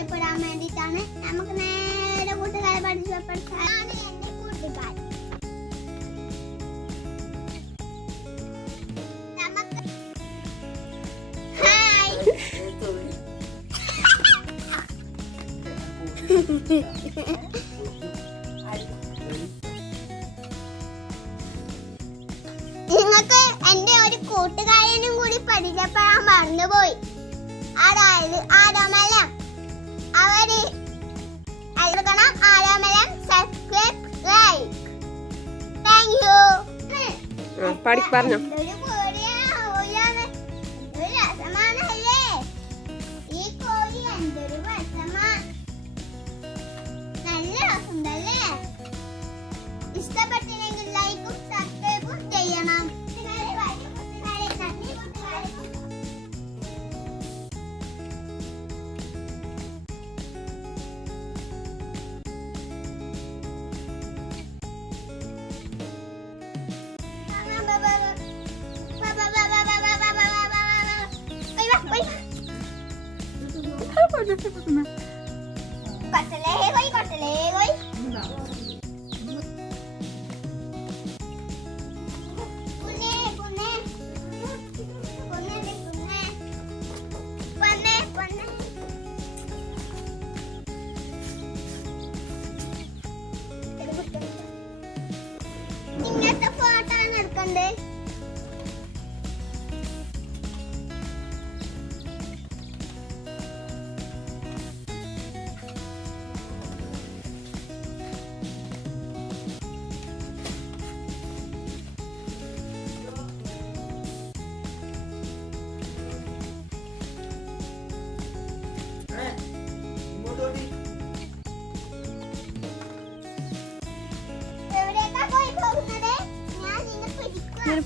പരിചയപ്പെടാൻ വേണ്ടിയിട്ടാണ്. നമുക്ക് നേരെ കൂട്ടുകാരെ പരിചയപ്പെടുത്താനാണ് എന്റെ കൂട്ടുകാർ. നിങ്ങൾക്ക് എന്റെ ഒരു കൂട്ടുകാരനും കൂടി പരിചയപ്പെടാൻ മറന്നുപോയി. അതായത് ആരോമലം. അവര് നൽകണം ആരോമലം സബ്സ്ക്രൈബ് ലൈക്ക്. Thank you. പറഞ്ഞോ. ഈ കോഴി എന്തൊരു രസമാ, നല്ല രസമുണ്ടല്ലേ. ഇഷ്ടപ്പെട്ടില്ലെങ്കിൽ ലൈക്കും സബ്സ്ക്രൈബും ചെയ്യണം. ഇങ്ങനത്തെ ഫോട്ടോ ആണ് എടുക്കണ്ടേ.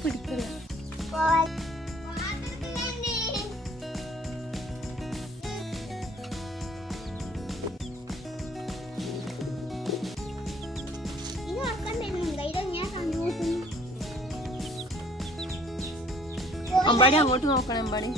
പിടിക്കില്ല. അമ്പാടി അങ്ങോട്ട് നോക്കണം. അമ്പാടി